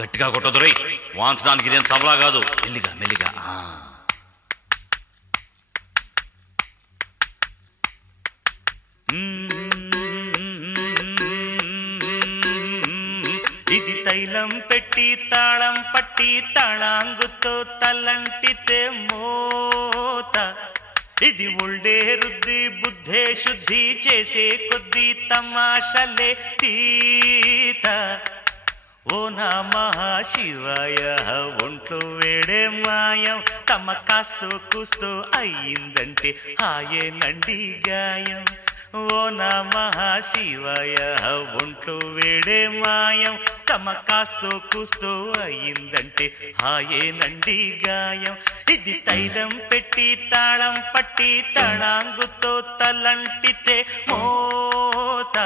గట్టిగా కొట్టదురై, వాంచడానికి ఇదేం తబలా కాదు. మెల్లిగా మెల్లిగా. ఇది తైలం పెట్టి తాళం పట్టి తళాంగుతో తలంటితే మోత, ఇది ఉల్డే రుద్ది బుద్ధే శుద్ధి చేసే కొద్ది తమాషలే తీత. ఓ నమః శివాయ, ఒంట్లో వేడే మాయం, తమ కాస్తో కూస్తో అయ్యిందంటే హాయేనండి గాయం. ఓ నమః శివాయ, ఒంట్లో వేడే మాయం, తమ కాస్తో కూస్తో అయ్యిందంటే హాయేనండి గాయం. ఇది తైలం పెట్టి తాళం పట్టి తళాంగుతో తలంటితే మోత.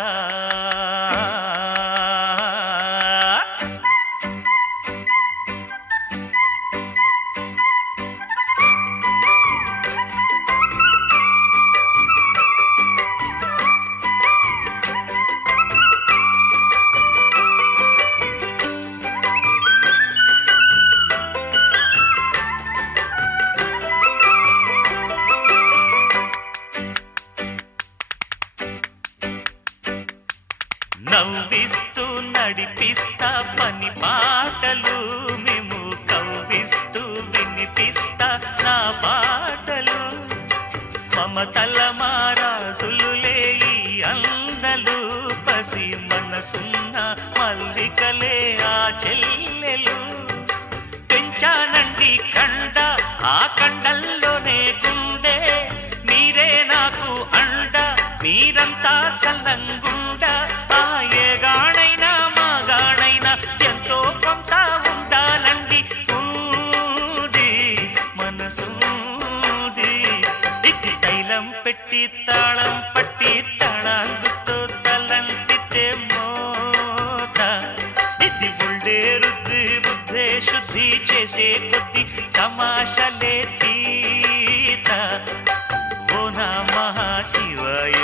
నవ్విస్తూ నడిపిస్తా పని పాటలు, మేము కవ్విస్తూ వినిపిస్తా నా పాటలు. మమతల మారాసులులే ఈ అందలు, పసి మనసున్న మల్లికలే ఆ చెల్లెలు. పెంచానండి కండ, ఆ కండల్లోనే గుండె, మీరే నాకు అండ, మీరంతా చల్లంగుండ. ఆ ఏగాడైనా మాగాడైనా ఎంతో కొంత ఉండాలండి ఊది మనసూది. ఇది తైలం పెట్టి తాళం పట్టి తళాంగుతో తలంటితే మోత, ఇది ఉల్డే రుద్ది బుద్ధే శుద్ధి చేసే కొద్ది తమాషలే తీత. ఓ నమః శివాయ,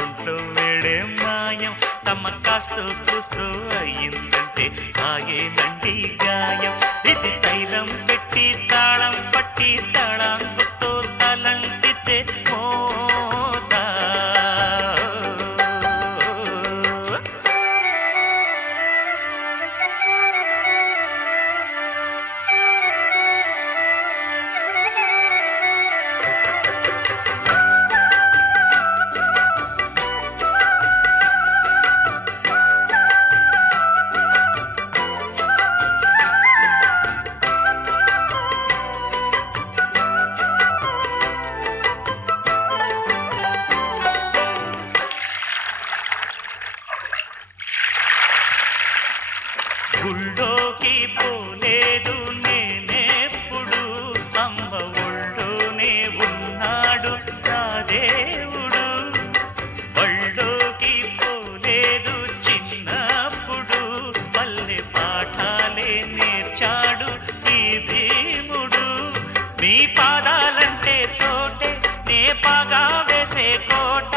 ఒంట్లో వేడే మాయం, తమ కాస్తో కూస్తూ అయ్యిందంటే హాయేనండి గాయం. ఇది తైలం పెట్టి తాళం పట్టి తళాంగుతో తలంటితే మోత. గుళ్ళోకి పోలేదు నేనెప్పుడు, అమ్మ ఒళ్ళోనే ఉన్నాడు నా దేవుడు. బళ్ళోకి పోలేదు చిన్నప్పుడు, పల్లె పాఠాలే నేర్చాడు ఈ భీముడు. నీ పాదాలంటే చోటే నే పాగా వేసే కోట,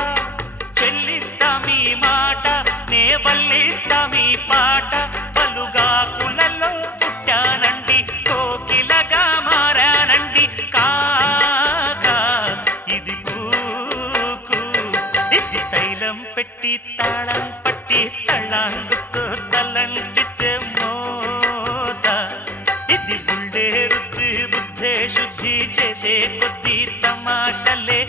చెల్లిస్తా మీ మాట నే వల్లిస్తా మీ పాట. పలుగా కులలో పుట్టానండి, కోకిలగా మారానండి కాక ఇది కూకు. ఇది తైలం పెట్టి తాళం పట్టి తళాంగుతో తలంటితే మోత, ఇది ఉల్డే రుద్ది బుద్ధే శుద్ధి చేసే కొద్ది తమాషలే